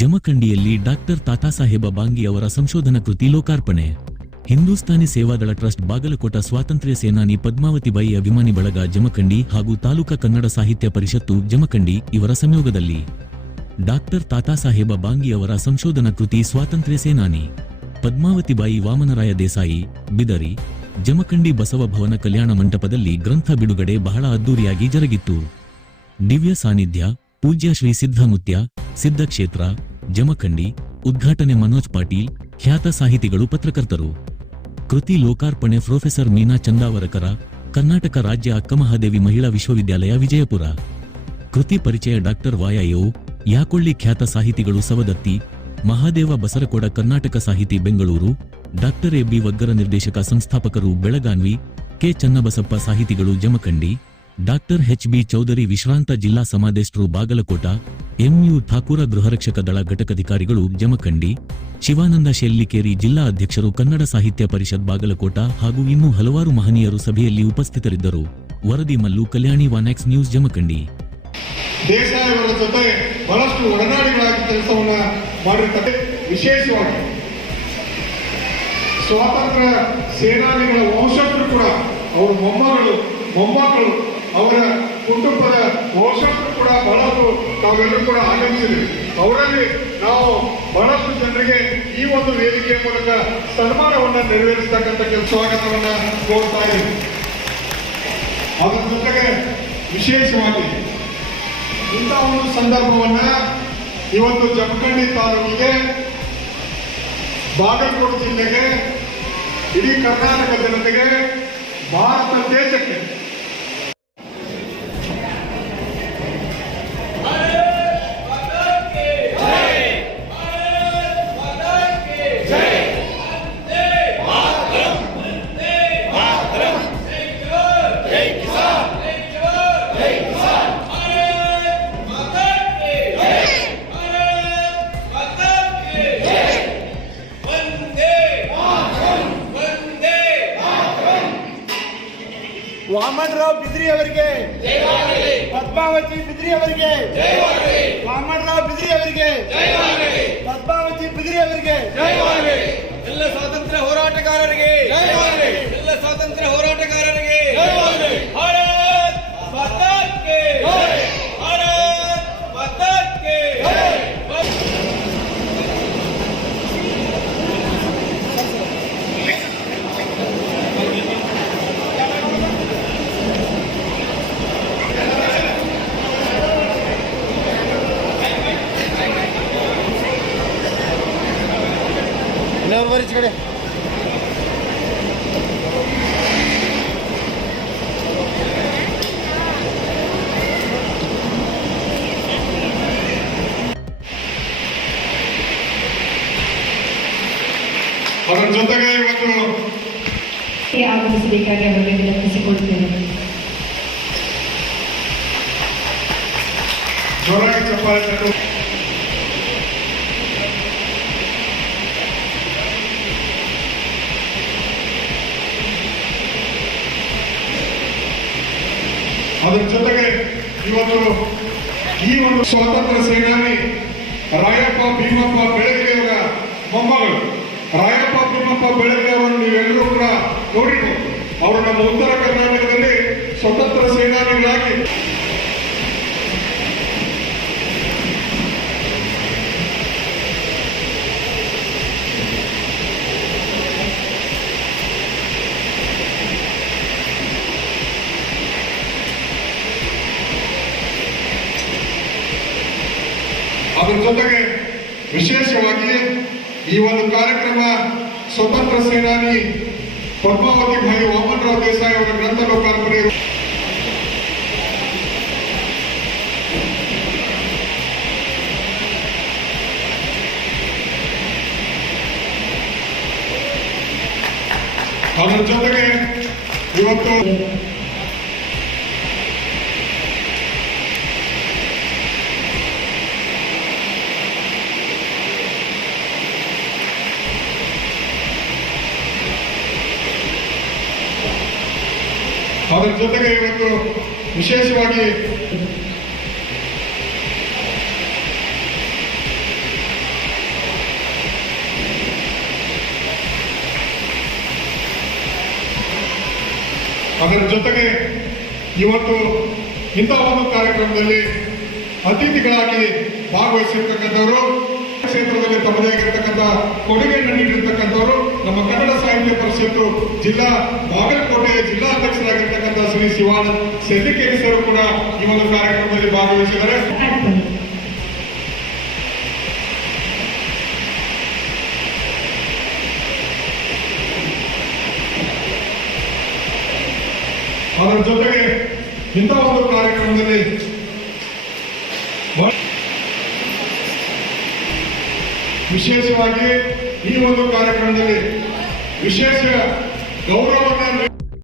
ಜಮಖಂಡಿಯಲ್ಲಿ doctor ತಾತಾಸಾಹೇಬ Bangi ಅವರ ಸಂಶೋಧನಾ ಕೃತಿ ಲೋಕಾರ್ಪಣೆ. ಹಿಂದೂಸ್ತಾನಿ ಸೇವಾದಳ ಟ್ರಸ್ಟ್ ಬಾಗಲಕೋಟ ಸ್ವಾತಂತ್ರ್ಯ ಸೇನಾನಿ ಪದ್ಮಾವತಿಬಾಯಿ ಅಭಿಮಾನಿ ಬಳಗ ಜಮಖಂಡಿ ಹಾಗೂ ತಾಲೂಕಾ ಕನ್ನಡ ಸಾಹಿತ್ಯ ಪರಿಷತ್ತು ಜಮಖಂಡಿ ಇವರ ಸಂಯೋಗದಲ್ಲಿ ಡಾಕ್ಟರ್ ತಾತಾಸಾಹೇಬ ಬಾಂಗಿ ಅವರ ಸಂಶೋಧನಾ ಕೃತಿ ಸ್ವಾತಂತ್ರ್ಯ ಸೇನಾನಿ ಪದ್ಮಾವತಿಬಾಯಿ ವಾಮನರಾಯ ದೇಸಾಯಿ ಬಿದರಿ ಜಮಖಂಡಿ ಬಸವ ಭವನ ಕಲ್ಯಾಣ ಮಂಟಪದಲ್ಲಿ ಗ್ರಂಥ ಬಿಡುಗಡೆ ಬಹಳ ಅದ್ದೂರಿಯಾಗಿ ಜರುಗಿತ್ತು. ದಿವ್ಯ ಸಾನ್ನಿಧ್ಯ ಪೂಜ್ಯ ಶ್ರೀ ಸಿದ್ಧಮುತ್ಯ ಸಿದ್ಧಕ್ಷೇತ್ರ ಜಮಖಂಡಿ ಉದ್ಘಾಟನೆ ಮನೋಜ್ ಪಾಟೀಲ್ ಖ್ಯಾತ ಸಾಹಿತಿಗಳು ಪತ್ರಕರ್ತರು. ಕೃತಿ ಲೋಕಾರ್ಪಣೆ ಪ್ರೊಫೆಸರ್ ಮೀನಾ ಚಂದಾವರಕರ ಕರ್ನಾಟಕ ರಾಜ್ಯ ಅಕ್ಕಮಹಾದೇವಿ ಮಹಿಳಾ ವಿಶ್ವವಿದ್ಯಾಲಯ ವಿಜಯಪುರ. ಕೃತಿ ಪರಿಚಯ ಡಾಕ್ಟರ್ ವಾಯಯೋ ಯಾಕೊಳ್ಳಿ ಖ್ಯಾತ ಸಾಹಿತಿಗಳು ಸವದತ್ತಿ ಮಹಾದೇವ ಬಸರಕೋಡ ಕರ್ನಾಟಕ ಸಾಹಿತಿ Bengaluru doctor A B Vaggara ನಿರ್ದೇಶಕ ಸಂಸ್ಥಾಪಕರು ಬೆಳಗಾನ್ವಿ ಕೆ ಚನ್ನಬಸಪ್ಪ ಸಾಹಿತಿಗಳು Jamakhandi doctor H B Chaudhari ವಿಶ್ರಾಂತ ಜಿಲ್ಲಾ ಸಮಾದೇಷ್ಟರು ಬಾಗಲಕೋಟ ಎಂಯು ಠಾಕೂರ ಗೃಹರಕ್ಷಕ ದಳ ಘಟಕಾಧಿಕಾರಿಗಳು ಜಮಖಂಡಿ ಶಿವಾನಂದ ಶೆಲ್ಲಿಕೇರಿ ಜಿಲ್ಲಾ ಅಧ್ಯಕ್ಷರು ಕನ್ನಡ ಸಾಹಿತ್ಯ ಪರಿಷತ್ ಬಾಗಲಕೋಟ ಹಾಗೂ ಇನ್ನೂ ಹಲವಾರು ಮಹನೀಯರು ಸಭೆಯಲ್ಲಿ ಉಪಸ್ಥಿತರಿದ್ದರು. ವರದಿ ಮಲ್ಲು ಕಲ್ಯಾಣಿ ವಾನೆಕ್ಸ್ ನ್ಯೂಸ್ ಜಮಖಂಡಿ. ದೇಸಾಯಿಯವರ ಜೊತೆ ಬಹಳಷ್ಟು ಒಡನಾಡಿಗಳಾಗಿ ಕೆಲಸವನ್ನ ಮಾಡಿರ್ತಾರೆ. ವಿಶೇಷವಾಗಿ ಸ್ವಾತಂತ್ರ್ಯ ಸೇನಾನಿಗಳ ವಂಶಸ್ಥರು ಕೂಡ ಅವರ ಮೊಮ್ಮಕ್ಕಳು ಅವರ ಕುಟುಂಬದ ವಂಶಸ್ಥರು ಕೂಡ ಬಹಳಷ್ಟು ನಾವೆಲ್ಲರೂ ಕೂಡ ಆಗಮಿಸಿದ್ವಿ. ಅವರಲ್ಲಿ ನಾವು ಬಹಳಷ್ಟು ಜನರಿಗೆ ಈ ಒಂದು ವೇದಿಕೆಯ ಮೂಲಕ ಸನ್ಮಾನವನ್ನ ನೆರವೇರಿಸತಕ್ಕಂಥ ಸ್ವಾಗತವನ್ನ ಕೋರ್ತಾ ಇದ್ದೀವಿ. ಅದರ ಜೊತೆಗೆ ವಿಶೇಷವಾಗಿ ಇಂಥ ಒಂದು ಸಂದರ್ಭವನ್ನ ಇವತ್ತು ಜಮಖಂಡಿ ತಾಲೂಕಿಗೆ ಬಾಗಲಕೋಟೆ ಜಿಲ್ಲೆಗೆ ಇಡೀ ಕರ್ನಾಟಕ ಜನತೆಗೆ ಭಾರತ ದೇಶಕ್ಕೆ ವಾಮನರಾವ್ ಬಿದ್ರಿ ಅವರಿಗೆ, ಪದ್ಮಾವತಿ ಬಿದ್ರಿ ಅವರಿಗೆ, ವಾಮನರಾವ್ ಬಿದ್ರಿ ಅವರಿಗೆ, ಪದ್ಮಾವತಿ ಬಿದ್ರಿ ಅವರಿಗೆ, ಎಲ್ಲ ಸ್ವಾತಂತ್ರ್ಯ ಹೋರಾಟಗಾರರಿಗೆ, ಎಲ್ಲ ಸ್ವಾತಂತ್ರ್ಯ ಹೋರಾಟಗಾರರಿಗೆ ಭಾರತ್ ಮಾತಾ ಕಿ ಜೈ, ಭಾರತ್ ಮಾತಾ ಕಿ ಜೈ. ಕಡೆ ಅದರ ಜೊತೆಗೆ ಇವತ್ತು ಆಗಮಿಸಬೇಕಾಗಿ ಅವರಿಗೆ ವಿನಂತಿಸಿಕೊಳ್ತೇನೆ. ಜೋರಾಗಿ ಚಪ್ಪಾಳೆ ತಟ್ಟು. ಅದರ ಜೊತೆಗೆ ಇವತ್ತು ಈ ಒಂದು ಸ್ವಾತಂತ್ರ್ಯ ಸೇನಾನಿ ರಾಯಪ್ಪ ಭೀಮಪ್ಪ ಬೆಳಗೆರೆಯವರ ಮೊಮ್ಮಗಳು ರಾಯಪ್ಪ ಭೀಮಪ್ಪ ಬೆಳಗೆರೆಯವರನ್ನು ನೀವೆಲ್ಲರೂ ಕೂಡ ನೋಡಿರ್ಬೋದು. ಅವರು ನಮ್ಮ ಉತ್ತರ ಕರ್ನಾಟಕದಲ್ಲಿ ಸ್ವತಂತ್ರ ಸೇನಾನಿಗಳಾಗಿ ಅದರ ಜೊತೆಗೆ ವಿಶೇಷವಾಗಿ ಈ ಒಂದು ಕಾರ್ಯಕ್ರಮ ಸ್ವತಂತ್ರ ಸೇನಾನಿ ಪದ್ಮಾವತಿ ಭಾಯಿ ವಾಮನರಾವ್ ದೇಸಾಯಿ ಅವರ ಗ್ರಂಥ ಲೋಕಾರ್ಪಣೆ. ಅದರ ಜೊತೆಗೆ ಇವತ್ತು ಅದರ ಜೊತೆಗೆ ಇವತ್ತು ವಿಶೇಷವಾಗಿ ಅದರ ಜೊತೆಗೆ ಇವತ್ತು ಇಂಥ ಒಂದು ಕಾರ್ಯಕ್ರಮದಲ್ಲಿ ಅತಿಥಿಗಳಾಗಿ ಭಾಗವಹಿಸಿರ್ತಕ್ಕಂಥವರು ಕ್ಷೇತ್ರದಲ್ಲಿ ತಮ್ಮದೇ ಆಗಿರ್ತಕ್ಕಂಥ ಕೊಡುಗೆಯನ್ನು ನೀಡಿರ್ತಕ್ಕಂಥವರು ನಮ್ಮ ಕನ್ನಡ ಸಾಹಿತ್ಯ ಪರಿಷತ್ತು ಜಿಲ್ಲಾ ಬಾಗಲಕೋಟೆಯ ಜಿಲ್ಲಾಧ್ಯಕ್ಷರಾಗಿರ್ತಕ್ಕಂಥ ಶ್ರೀ ಶಿವಾನಂದ್ ಸೆಲ್ಲಿಕೇರಿ ಸರ್ ಕೂಡ ಈ ಒಂದು ಕಾರ್ಯಕ್ರಮದಲ್ಲಿ ಭಾಗವಹಿಸಿದ್ದಾರೆ. ಅರ್ಪಣೆ. ಅದರ ಜೊತೆಗೆ ಇಂಥ ಒಂದು ಕಾರ್ಯಕ್ರಮದಲ್ಲಿ ವಿಶೇಷವಾಗಿ ಈ ಒಂದು ಕಾರ್ಯಕ್ರಮದಲ್ಲಿ ವಿಶೇಷ ಗೌರವವನ್ನು